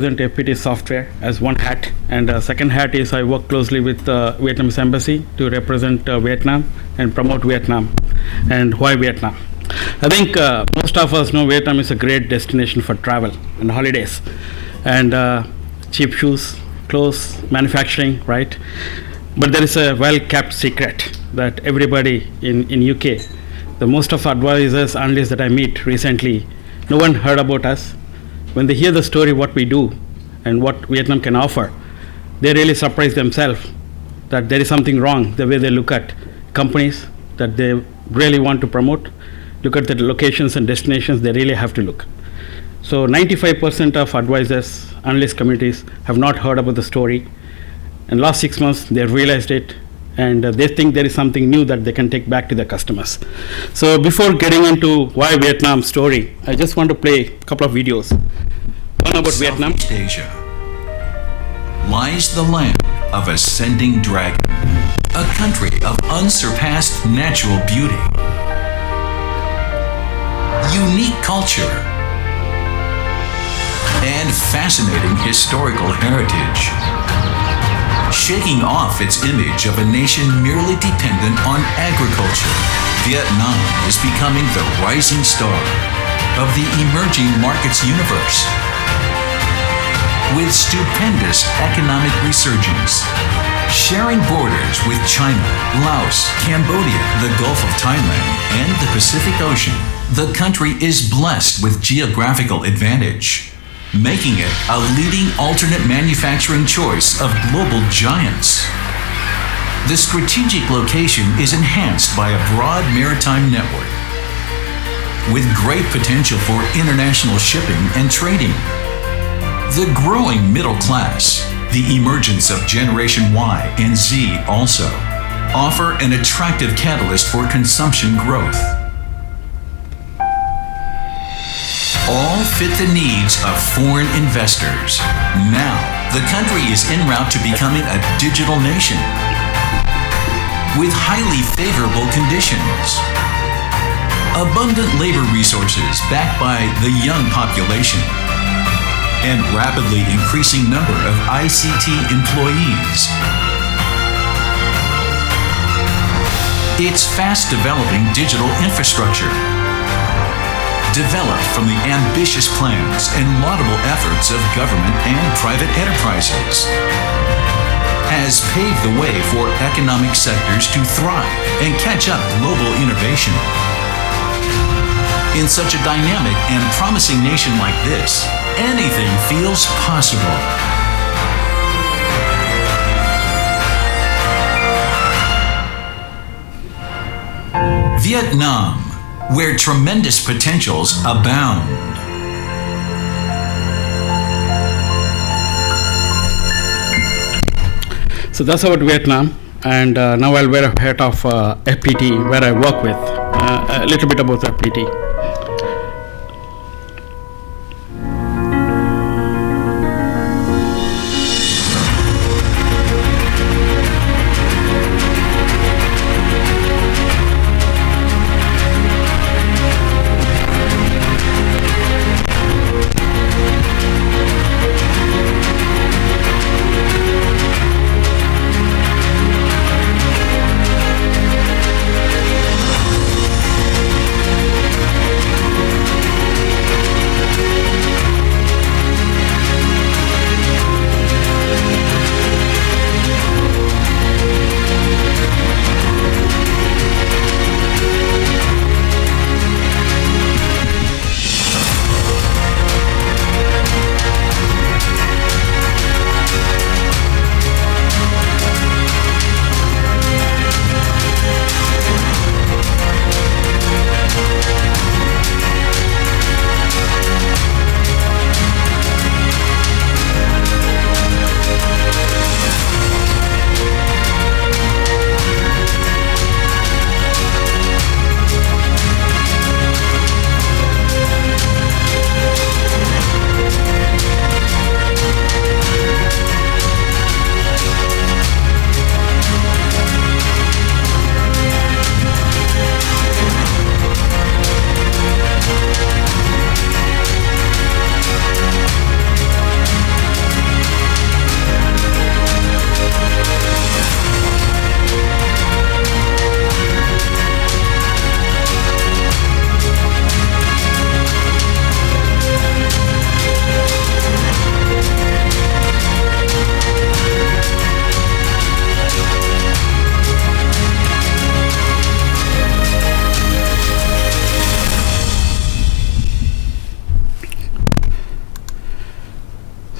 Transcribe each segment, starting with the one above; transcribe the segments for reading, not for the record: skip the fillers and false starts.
FPT software as one hat, and second hat is I work closely with Vietnamese embassy to represent Vietnam and promote Vietnam. And why Vietnam? I think most of us know Vietnam is a great destination for travel and holidays, and cheap shoes, clothes, manufacturing, right? But there is a well-kept secret that everybody in UK, the most of advisors, analysts that I meet recently, no one heard about us. When they hear the story, what we do and what Vietnam can offer, they really surprise themselves that there is something wrong the way they look at companies that they really want to promote, look at the locations and destinations they really have to look. So 95% of advisors, analyst communities have not heard about the story. In last 6 months, they realized it, and they think there is something new that they can take back to their customers. So before getting into why Vietnam story, I just want to play a couple of videos. One about Vietnam. Southeast Asia lies the land of ascending dragon, a country of unsurpassed natural beauty, unique culture, and fascinating historical heritage. Shaking off its image of a nation merely dependent on agriculture, Vietnam is becoming the rising star of the emerging markets universe. With stupendous economic resurgence, sharing borders with China, Laos, Cambodia, the Gulf of Thailand, and the Pacific Ocean, the country is blessed with geographical advantage, making it a leading alternate manufacturing choice of global giants. The strategic location is enhanced by a broad maritime network, with great potential for international shipping and trading. The growing middle class, the emergence of Generation Y and Z also, offer an attractive catalyst for consumption growth. All fit the needs of foreign investors. Now, the country is en route to becoming a digital nation with highly favorable conditions, abundant labor resources backed by the young population, and rapidly increasing number of ICT employees. Its fast developing digital infrastructure, developed from the ambitious plans and laudable efforts of government and private enterprises, has paved the way for economic sectors to thrive and catch up global innovation. In such a dynamic and promising nation like this, anything feels possible. Vietnam, where tremendous potentials abound. So that's about Vietnam, and now I'll wear a hat of FPT where I work with. A little bit about FPT.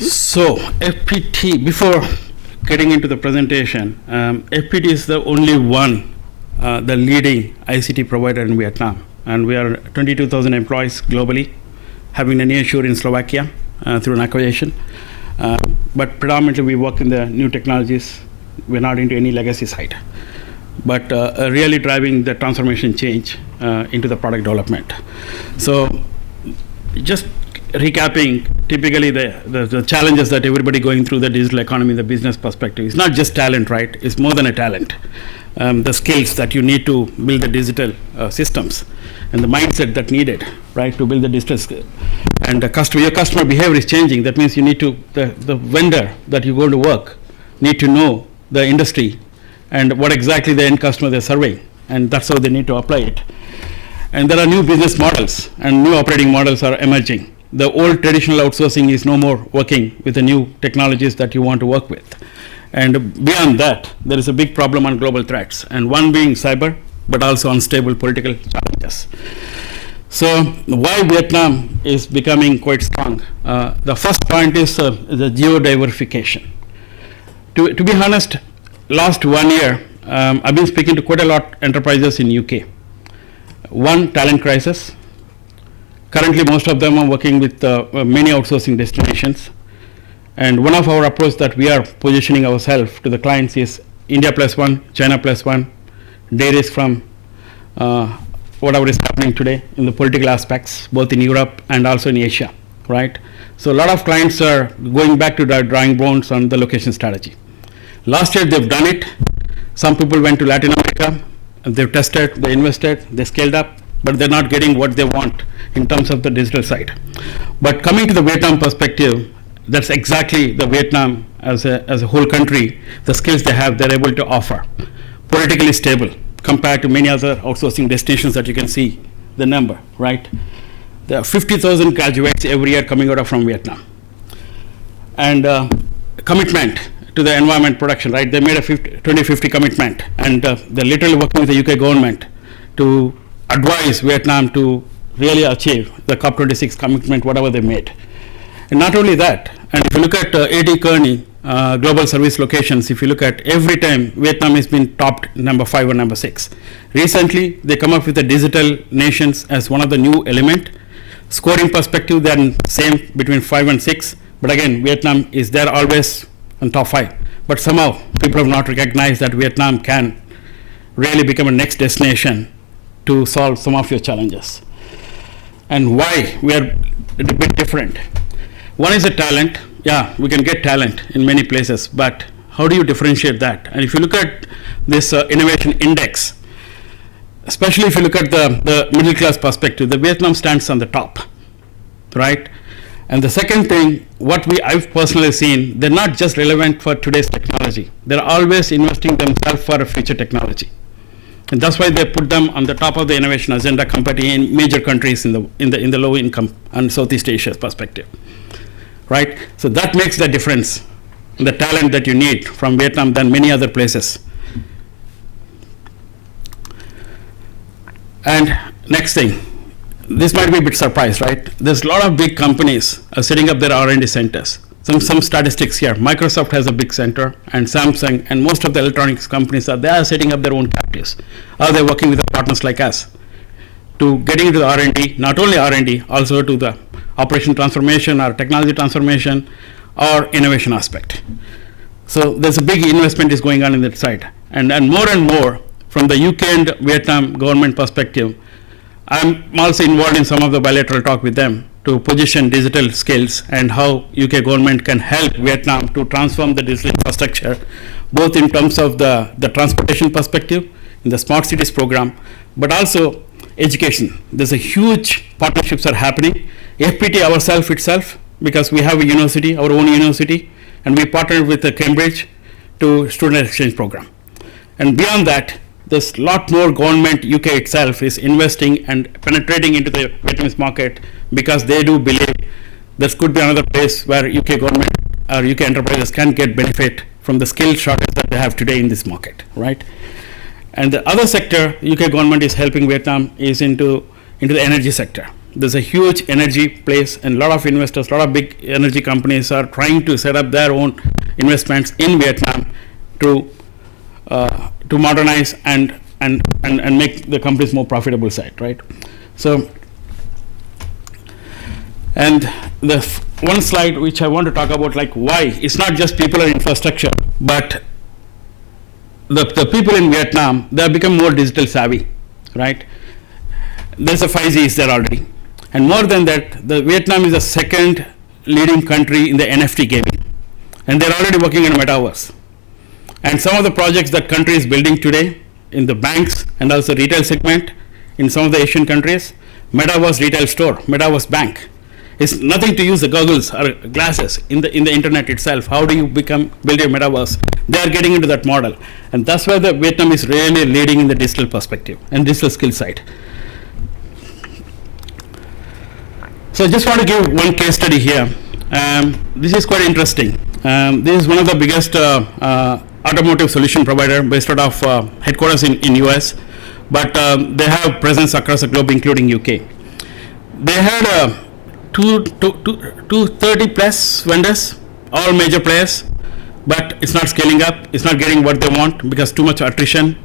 So FPT, before getting into the presentation, FPT is the only one, the leading ICT provider in Vietnam. And we are 22,000 employees globally, having a nearshore in Slovakia through an acquisition. But predominantly we work in the new technologies. We're not into any legacy side. But really driving the transformation change into the product development. So just recapping, typically the challenges that everybody going through the digital economy, the business perspective, it's not just talent, right? It's more than a talent. The skills that you need to build the digital systems and the mindset that needed, right, to build the digital skill. And your customer behavior is changing. That means you need to, the vendor that you're going to work need to know the industry and what exactly the end customer they're serving. And that's how they need to apply it. And there are new business models and new operating models are emerging. The old traditional outsourcing is no more working with the new technologies that you want to work with. And beyond that, there is a big problem on global threats, and one being cyber, but also unstable political challenges. So why Vietnam is becoming quite strong? The first point is the Geo Diversification. To be honest, last 1 year, I've been speaking to quite a lot of enterprises in UK. One, talent crisis. Currently, most of them are working with many outsourcing destinations. And one of our approach that we are positioning ourselves to the clients is India +1, China +1, de-risk from whatever is happening today in the political aspects, both in Europe and also in Asia, right? So a lot of clients are going back to the drawing boards on the location strategy. Last year, they've done it. Some people went to Latin America, and they've tested, they invested, they scaled up, but they're not getting what they want in terms of the digital side. But coming to the Vietnam perspective, that's exactly the Vietnam as a whole country, the skills they have, they're able to offer. Politically stable compared to many other outsourcing destinations that you can see the number, right? There are 50,000 graduates every year coming out from Vietnam. And commitment to the environment protection, right? They made a 2050 commitment, and they're literally working with the UK government to advise Vietnam to really achieve the COP26 commitment, whatever they made. And not only that, and if you look at AD Kearney, global service locations, if you look at every time, Vietnam has been topped number 5 or number 6. Recently, they come up with the digital nations as one of the new element. Scoring perspective, they're same between 5 and 6. But again, Vietnam is there always on top 5. But somehow, people have not recognized that Vietnam can really become a next destination to solve some of your challenges. And why we are a bit different. One is the talent. Yeah, we can get talent in many places, but how do you differentiate that? And if you look at this innovation index, especially if you look at the middle class perspective, the Vietnam stands on the top, right? And the second thing, I've personally seen, they're not just relevant for today's technology. They're always investing themselves for a future technology. And that's why they put them on the top of the innovation agenda compared to in major countries in the low income and Southeast Asia's perspective. Right? So that makes the difference in the talent that you need from Vietnam than many other places. And next thing, this might be a bit surprised, right? There's a lot of big companies are setting up their R&D centers. Some statistics here. Microsoft has a big center, and Samsung, and most of the electronics companies they are setting up their own captives. Are they working with the partners like us to getting into the R&D, not only R&D, also to the operation transformation or technology transformation or innovation aspect. So there's a big investment is going on in that side. And more from the UK and Vietnam government perspective, I'm also involved in some of the bilateral talk with them to position digital skills and how UK government can help Vietnam to transform the digital infrastructure, both in terms of the transportation perspective, in the smart cities program, but also education. There's a huge partnerships are happening. FPT ourselves itself, because we have a university, our own university, and we partnered with Cambridge to student exchange program. And beyond that, there's a lot more government, UK itself is investing and penetrating into the Vietnamese market because they do believe this could be another place where UK government or UK enterprises can get benefit from the skill shortage that they have today in this market, right? And the other sector UK government is helping Vietnam is into the energy sector. There's a huge energy place, and a lot of investors, a lot of big energy companies are trying to set up their own investments in Vietnam to modernize and make the companies more profitable side, right? So, and the one slide which I want to talk about, like why it's not just people and infrastructure, but the people in Vietnam, they have become more digital savvy, right? There's a 5G is there already. And more than that, Vietnam is the second leading country in the NFT gaming. And they're already working in metaverse. And some of the projects that country is building today in the banks and also retail segment in some of the Asian countries, metaverse retail store, metaverse bank. It's nothing to use the goggles or glasses in the internet itself. How do you build your metaverse? They are getting into that model. And that's where the Vietnam is really leading in the digital perspective and digital skill side. So I just want to give one case study here. This is quite interesting. This is one of the biggest automotive solution provider based out of headquarters in US, but they have presence across the globe, including UK. They had 230 plus vendors, all major players, but it's not scaling up. It's not getting what they want because too much attrition.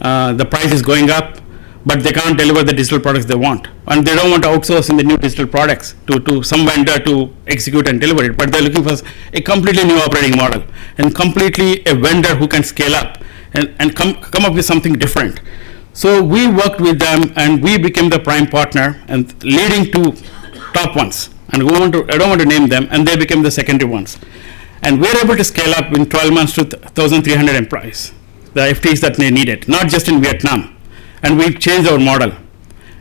The price is going up, but they can't deliver the digital products they want. And they don't want to outsource in the new digital products to some vendor to execute and deliver it, but they're looking for a completely new operating model and completely a vendor who can scale up and come up with something different. So we worked with them and we became the prime partner and leading to top ones. And I don't want to name them, and they became the secondary ones. And we're able to scale up in 12 months to 1,300 employees, the FTEs that they needed, not just in Vietnam. And we've changed our model.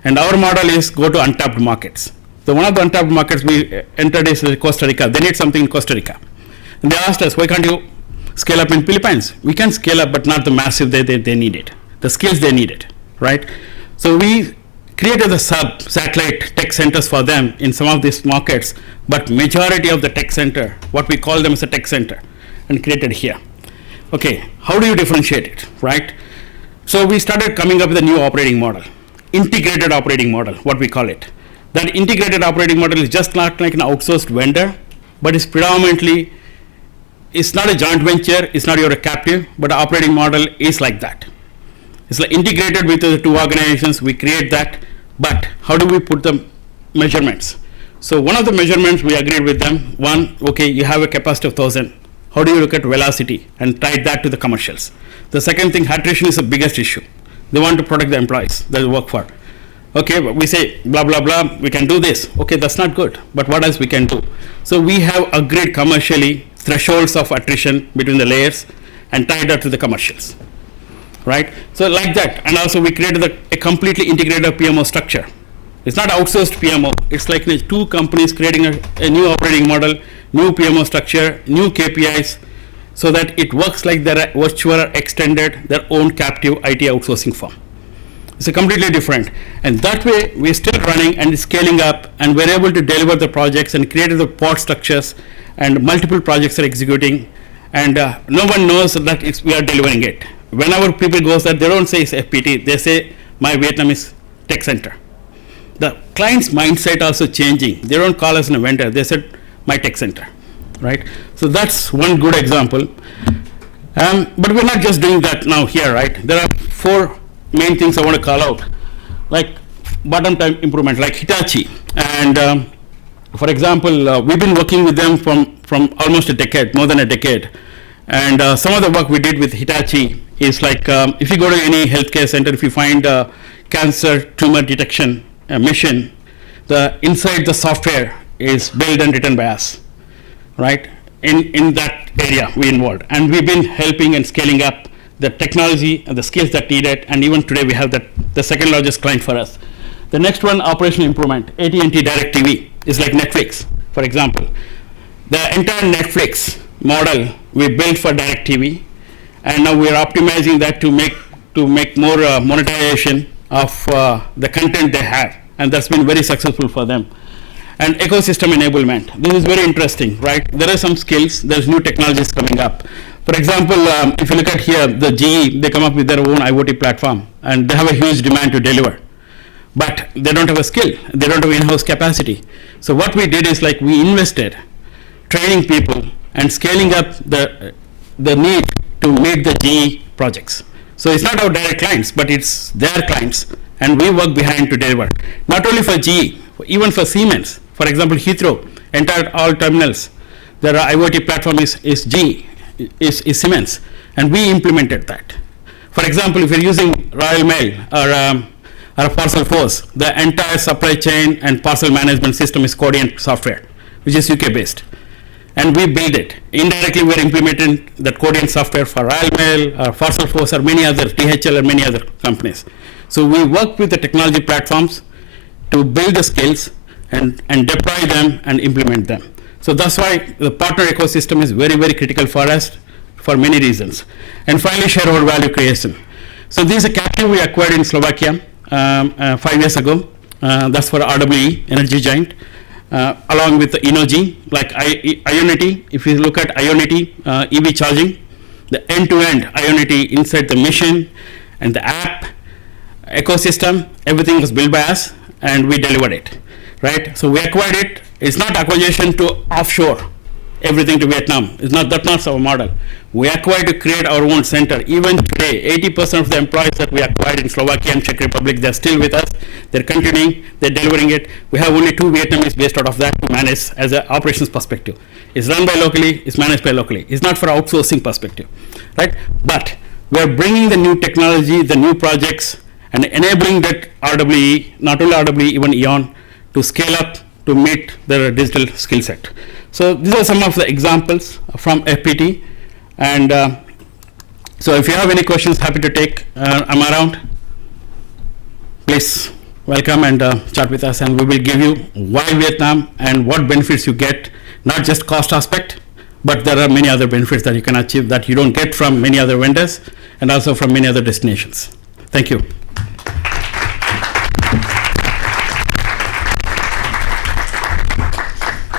And our model is go to untapped markets. So one of the untapped markets we entered is Costa Rica. They need something in Costa Rica. And they asked us, why can't you scale up in Philippines? We can scale up, but not the massive they needed, the skills they needed, right? So we created the satellite tech centers for them in some of these markets, but majority of the tech center, what we call them as a tech center, and created here. Okay, how do you differentiate it, right? So we started coming up with a new operating model, integrated operating model, what we call it. That integrated operating model is just not like an outsourced vendor, but it's predominantly, it's not a joint venture, it's not you're a captive, but the operating model is like that. It's like integrated with the two organizations, we create that, but how do we put the measurements? So one of the measurements we agreed with them, one, okay, you have a capacity of 1,000. How do you look at velocity and tie that to the commercials? The second thing, attrition is the biggest issue. They want to protect the employees that work for. Okay, but we say blah, blah, blah, we can do this. Okay, that's not good, but what else we can do? So we have agreed commercially thresholds of attrition between the layers and tied that to the commercials, right? So like that, and also we created a completely integrated PMO structure. It's not outsourced PMO, it's like two companies creating a new operating model, new PMO structure, new KPIs, so that it works like their virtual extended, their own captive IT outsourcing firm. It's a completely different. And that way, we're still running and scaling up, and we're able to deliver the projects and create the pod structures, and multiple projects are executing, and no one knows that we are delivering it. Whenever people goes that, they don't say it's FPT, they say my Vietnamese tech center. The client's mindset also changing. They don't call us a vendor, they said my tech center, right? So that's one good example. But we're not just doing that now here, right? There are four main things I want to call out, like bottom time improvement, like Hitachi. And for example, we've been working with them from almost a decade, more than a decade. And some of the work we did with Hitachi is like, if you go to any healthcare center, if you find cancer tumor detection mission, inside the software is built and written by us, right? In that area we involved. And we've been helping and scaling up the technology and the skills that needed, and even today we have the second largest client for us. The next one, operational improvement. AT&T Direct TV is like Netflix, for example. The entire Netflix model we built for Direct TV, and now we are optimizing that to make more monetization of the content they have, and that's been very successful for them. And ecosystem enablement. This is very interesting, right? There are some skills, there's new technologies coming up. For example, if you look at here, the GE, they come up with their own IoT platform, and they have a huge demand to deliver. but they don't have a skill. They don't have in-house capacity. So what we did is like we invested training people and scaling up the need to meet the GE projects. So it's not our direct clients, but it's their clients, and we work behind to deliver. Not only for GE, even for Siemens. For example, Heathrow, entire all terminals, their IoT platform is GE, is Siemens, and we implemented that. For example, if you're using Royal Mail or Parcel Force, the entire supply chain and parcel management system is Codient software, which is UK based. And we build it. Indirectly, we're implementing that Codient software for Royal Mail, or Parcel Force, or many other, THL, or many other companies. So we work with the technology platforms to build the skills and deploy them and implement them. So that's why the partner ecosystem is very, very critical for us for many reasons. And finally, shareholder value creation. So this is a captive we acquired in Slovakia 5 years ago. That's for RWE, energy giant. Along with the Inogy, like Ionity. If you look at Ionity, EV charging, the end-to-end Ionity inside the machine and the app ecosystem, everything was built by us, and we delivered it, right? So we acquired it. It's not acquisition to offshore everything to Vietnam. That's not our model. We acquired to create our own center. Even today, 80% of the employees that we acquired in Slovakia and Czech Republic, they're still with us. They're continuing, they're delivering it. We have only 2 Vietnamese based out of that to manage as an operations perspective. It's run by locally, it's managed by locally. It's not for outsourcing perspective, right? But we're bringing the new technology, the new projects, and enabling that RWE, not only RWE, even EON, to scale up to meet their digital skill set. So these are some of the examples from FPT. And so if you have any questions, happy to take. I'm around. Please welcome and chat with us, and we will give you why Vietnam and what benefits you get, not just cost aspect, but there are many other benefits that you can achieve that you don't get from many other vendors and also from many other destinations. Thank you.